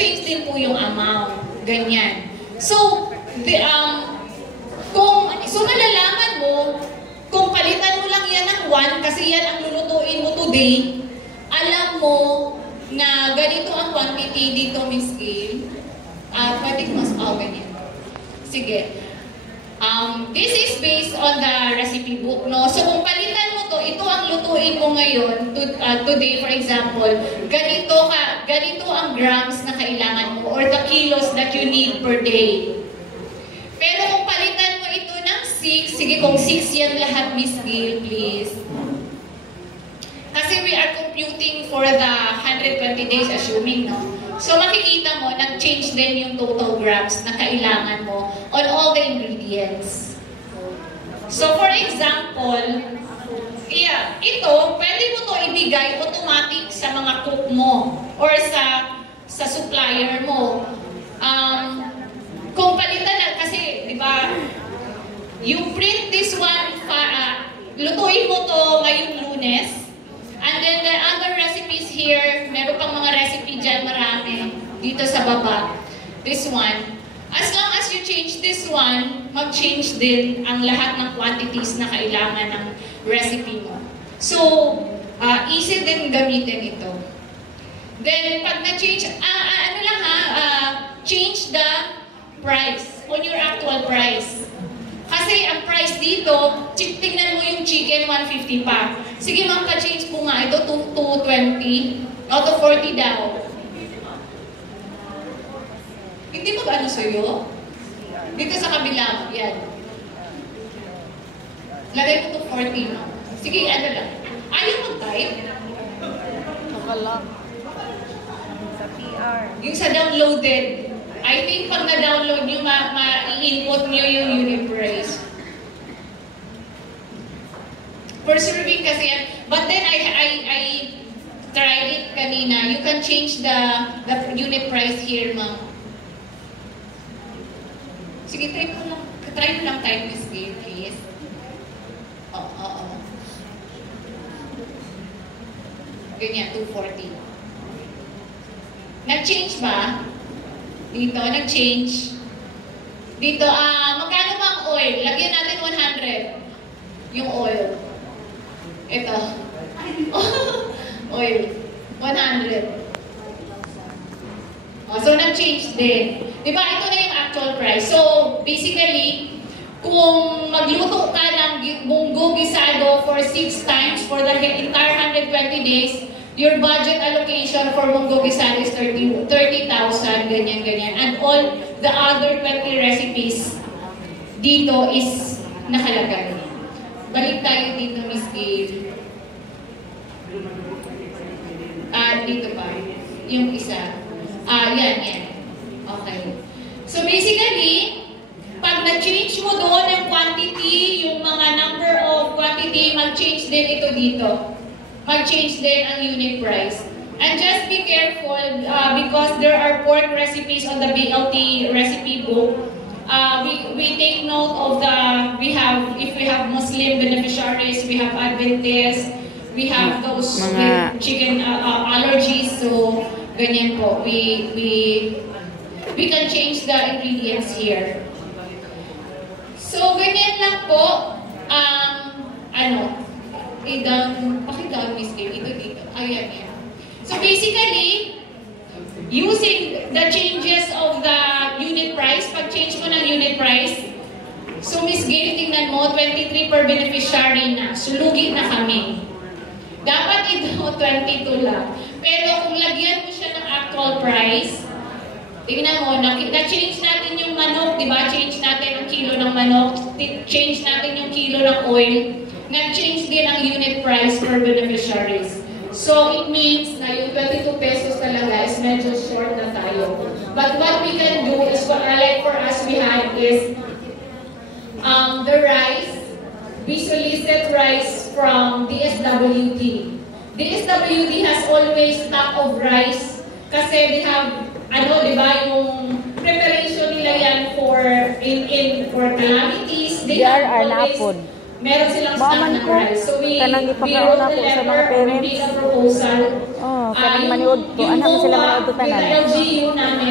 nag-change din po yung amount. Ganyan. So, malalaman mo, kung palitan mo lang yan ng 1, kasi yan ang lulutuin mo today, alam mo na ganito ang quantity dito, Miss Gail. Pwede ko mas, ganyan. Sige. This is based on the recipe book, no? So, kung palitan mo to, ito ang lutuin mo ngayon, today, for example, ganito ang grams na kailangan mo, or the kilos that you need per day. Pero kung palitan mo ito ng 6, sige, kung 6 yan lahat, Miss Gail, please. Kasi we are computing for the 120 days, assuming, no? So, makikita mo, nag-change din yung total grams na kailangan mo on all the ingredients. So, for example, ito, pwede mo to ibigay automatic sa mga cook mo or sa supplier mo. Kung palitan na, kasi, di ba, you print this one, lutuin mo to ngayong Lunes, and then the other recipes here, meron pang mga recipe dyan, marami, dito sa baba. This one. As long as you change this one, mag-change din ang lahat ng quantities na kailangan ng recipe mo. So, easy din gamitin ito. Then, pag na-change, change the price on your actual price. Kasi ang price dito, tingnan mo yung chicken, 150 pa. Sige ma'am, pa-change po nga ito to 220, o to 40 daw. Hindi ba ano sa'yo? Dito sa kabila, yan. Lagay ko to 40, no? Sige, ano lang. Ayaw mag-type? Nakala. Sa PR. Yung sa downloaded. I think pag na-download nyo, ma-input nyo yung unit price. For serving kasi yan. But then I tried it kanina. You can change the unit price here, ma'am. Sige, try mo lang type this game, please. Oo. Ganyan, 240. Nag-change ba? Dito, nag-change. Dito, magkano ba ang oil? Lagyan natin 100. Yung oil. Ito. Oil. 100. So, nag-change din. Diba, ito na yung actual price. So, basically, kung magluto ka ng munggo gisado for 6 times for the entire 120 days, your budget allocation for munggo gisado is 30,000, ganyan. And all the other 20 recipes dito is nakalagay. Balik tayo dito, Miss Gail. Dito pa. Yung isa. Yan. Okay. So basically, pag na-change mo doon yung quantity, yung mga number of quantity, mag-change din ito dito. Mag-change din ang unit price. And just be careful because there are pork recipes on the BLT recipe book. We take note of if we have Muslim beneficiaries, we have Adventists, we have those with chicken allergies, so ganyan po. We can change the ingredients here. So, ganyan lang po. Pakidown, Miss Gail. Ito dito. Ayan. So, basically, using the changes of the unit price, pag-change mo ng unit price, so, Miss Gail, tingnan mo, 23 per beneficiary na. Sulugi na kami. Dapat ito, 22 lang. Pero kung lagyan mo siya ng actual price, tingnan mo, na-change natin yung manok, di ba? Change natin ang kilo ng manok, change natin yung kilo ng oil, nag-change din ang unit price per beneficiaries. So, it means na yung 22 pesos talaga is medyo short na tayo. But what we can do is, like for us we had is, the rice, we solicit rice from DSWD. DSWD has always stock of rice kasi they have di ba, yung preparation nila yan for calamities. They have always, meron silang stock ng rice. So we wrote a letter, we made a proposal kanang maniud ko. Anak mo sila maniud ko Yung tanan. LGU namin,